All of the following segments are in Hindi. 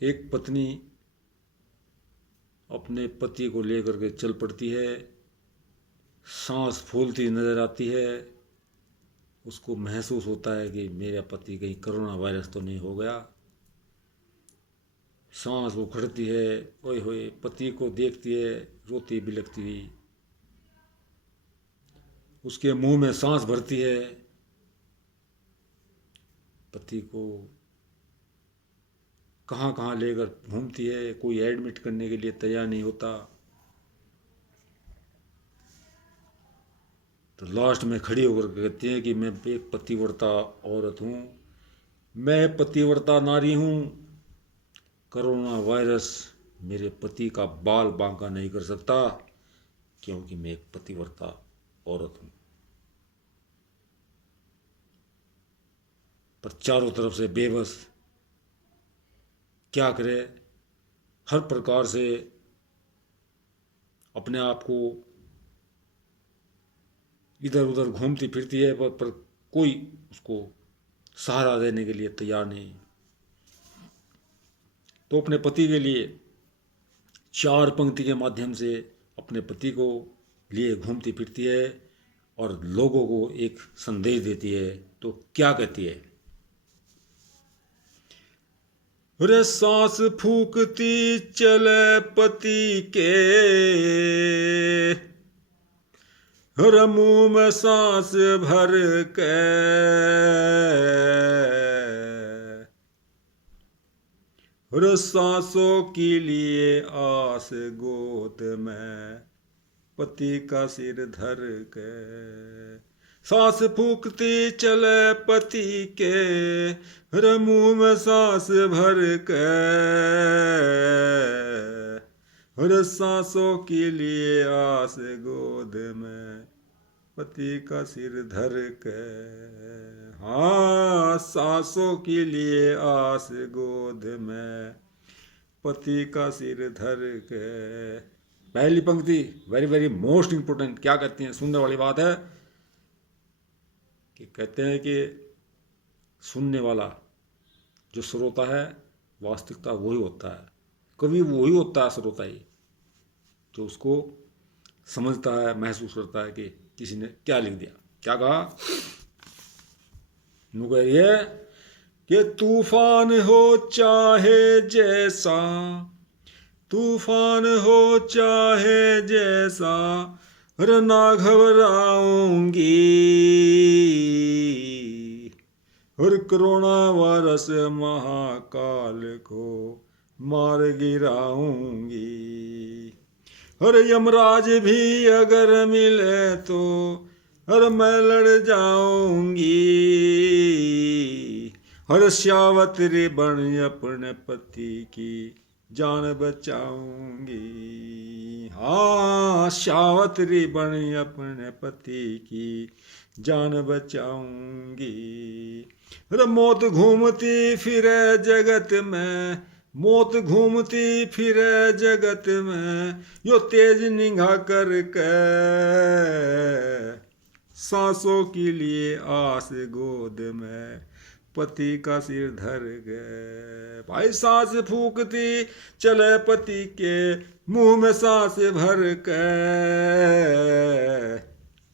एक पत्नी अपने पति को लेकर के चल पड़ती है। सांस फूलती नजर आती है। उसको महसूस होता है कि मेरा पति कहीं कोरोना वायरस तो नहीं हो गया। सांस उखड़ती है। ओए होए, पति को देखती है रोती बिलखती हुई। उसके मुंह में सांस भरती है। पति को कहाँ कहाँ लेकर घूमती है। कोई एडमिट करने के लिए तैयार नहीं होता। तो लास्ट में खड़ी होकर कहती है कि मैं एक पतिव्रता औरत हूँ, मैं पतिव्रता नारी हूँ। कोरोना वायरस मेरे पति का बाल बांका नहीं कर सकता, क्योंकि मैं एक पतिव्रता औरत हूँ। पर चारों तरफ से बेबस, क्या करे। हर प्रकार से अपने आप को इधर उधर घूमती फिरती है, पर कोई उसको सहारा देने के लिए तैयार नहीं। तो अपने पति के लिए चार पंक्ति के माध्यम से अपने पति को लिए घूमती फिरती है और लोगों को एक संदेश देती है। तो क्या कहती है? रे सांस फूकती चले पति के, रे मुंह में सांस भर के, रे सांसों के लिए आस गोद में पति का सिर धर के। सांस फूकती चले पति के, रे मुंह में सांस भर के, रे सांसों के लिए आस गोद में पति का सिर धर के। हाँ, सांसों के लिए आस गोद में पति का सिर धर के। पहली पंक्ति वेरी वेरी मोस्ट इंपोर्टेंट। क्या कहती हैं? सुनने वाली बात है कि कहते हैं कि सुनने वाला जो श्रोता है, वास्तविकता वही होता है, कवि वही होता है श्रोता ही, जो उसको समझता है, महसूस करता है कि किसी ने क्या लिख दिया। क्या कहा? नु कहिए कि तूफान हो चाहे जैसा, तूफान हो चाहे जैसा, रे ना घबराऊंगी, और कोरोना वायरस महाकाल को मार गिराऊंगी। और यमराज भी अगर मिले तो और मैं लड़ जाऊंगी, और श्यावतरी बन अपने पति की जान बचाऊंगी। हाँ, श्यावतरी बन अपने पति की जान बचाऊंगी। अरे मौत घूमती फिरे जगत में, मौत घूमती फिरे जगत में, यो तेज निगाह करके सांसों के लिए आस गोद में पति का सिर धर गए। भाई सांस फूकती चले पति के, मुंह में सांस भर के,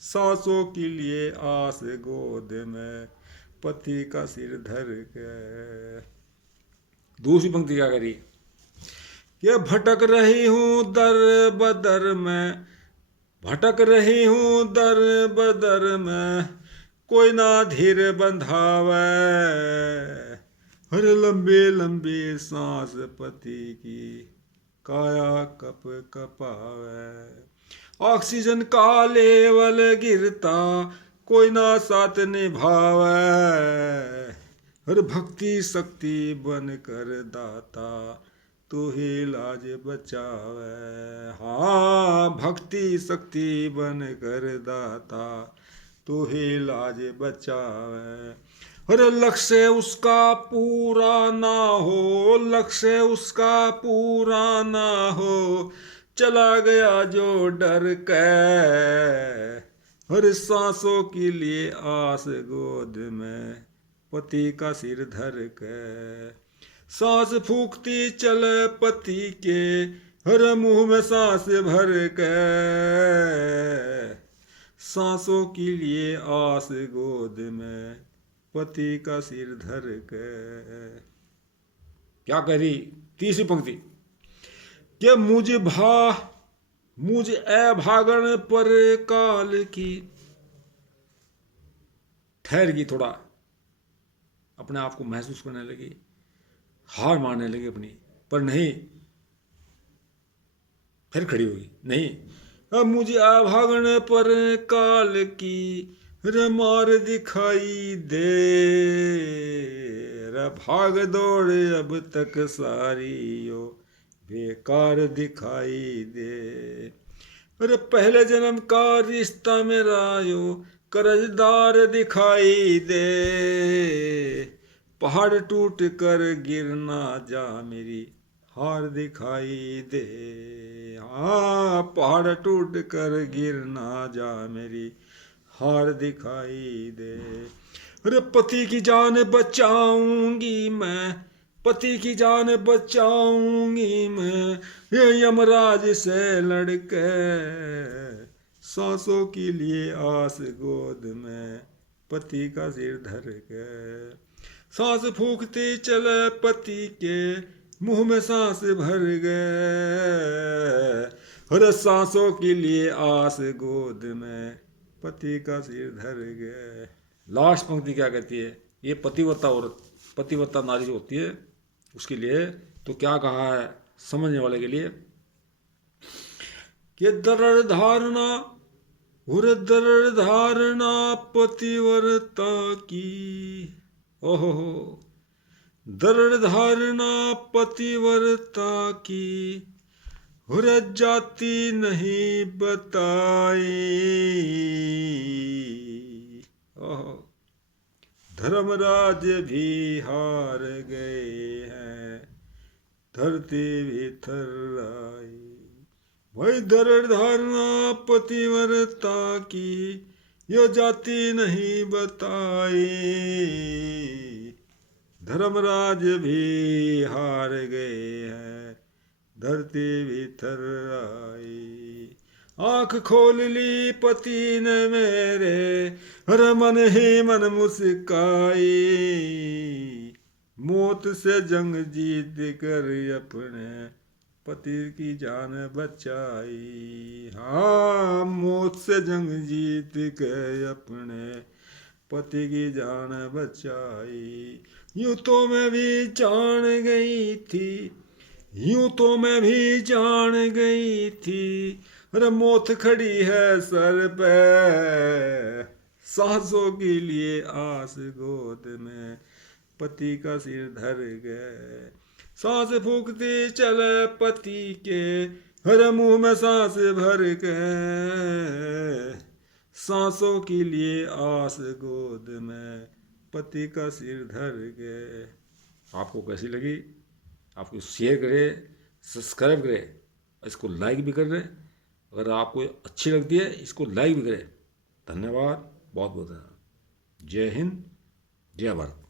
सांसों के लिए आस गोद में पति का सिर धर के। दूसरी पंक्ति क्या करी? कि भटक रही हूं दर बदर में, भटक रही हूं दर बदर में, कोई ना धीर बंधावे, हर लंबे लंबे सांस पति की काया कप कपावे। ऑक्सीजन का लेवल गिरता कोई ना साथ निभावे, हर भक्ति शक्ति बन कर दाता तू ही लाज बचावे। हाँ, भक्ति शक्ति बन कर दाता तू ही लाज बचावे। अरे लक्ष्य उसका पूरा ना हो, लक्ष्य उसका पूरा ना हो, चला गया जो डर के, हर सांसों के लिए आस गोद में पति का सिर धर के। सांस फूकती चले पति के, हर मुंह में सांस भर के, सांसों के लिए आस गोद में, पति का सिर धर के। क्या कह रही तीसरी पंक्ति कि मुझ भागण पर काल की। ठहर गई, थोड़ा अपने आप को महसूस करने लगी, हार मानने लगी अपनी, पर नहीं, फिर खड़ी होगी। नहीं, अब मुझे आभागण पर काल की, रे मार दिखाई दे, रे भाग दौड़ अब तक सारी यो बेकार दिखाई दे। अरे पहले जन्म का रिश्ता मेरा यो कर्जदार दिखाई दे, पहाड़ टूट कर गिर ना जा मेरी हार दिखाई दे। हाँ, पहाड़ टूट कर गिर ना जा मेरी हार दिखाई दे। अरे पति की जान बचाऊंगी मैं, पति की जान बचाऊंगी मैं, ये यमराज से लड़के, सांसों के लिए आस गोद में, पति का सिर धर के। सांस फूकते चले पति के, मुंह में सांस भर गए, हर सांसों के लिए आस गोद में, पति का सिर धर गए। लास्ट पंक्ति क्या कहती है? ये पतिव्रता औरत, पतिव्रता नारी जो होती है उसके लिए तो क्या कहा है समझने वाले के लिए कि दरड़ धारणा, दरड़ धारणा पतिव्रता की। ओहो, दरड़ धारणा पतिव्रता की, जाति नहीं बताई। ओहो, धर्मराज भी हार गए हैं, धरती भी थर आई। वही दरड़ धारणा पतिव्रता की, यो जाति नहीं बताई, धर्मराज भी हार गए हैं, धरती भी थर आई। आँख खोल ली पति ने मेरे, हर मन ही मन मुस्काई, मौत से जंग जीत कर अपने पति की जान बचाई। हाँ, मौत से जंग जीत के अपने पति की जान बचाई। यूं तो मैं भी जान गई थी, यूं तो मैं भी जान गई थी, अरे मौत खड़ी है सर पे, सांसों के लिए आस गोद में, पति का सिर धर गए। सांस फूकते चले पति के, हर मुंह में सांस भर के, सांसों के लिए आस गोद में, पति का सिर धर गए। आपको कैसी लगी? आपको शेयर करें, सब्सक्राइब करें, इसको लाइक भी कर दें। अगर आपको अच्छी लगती है इसको लाइक भी करें। धन्यवाद, बहुत बहुत धन्यवाद। जय हिंद, जय भारत।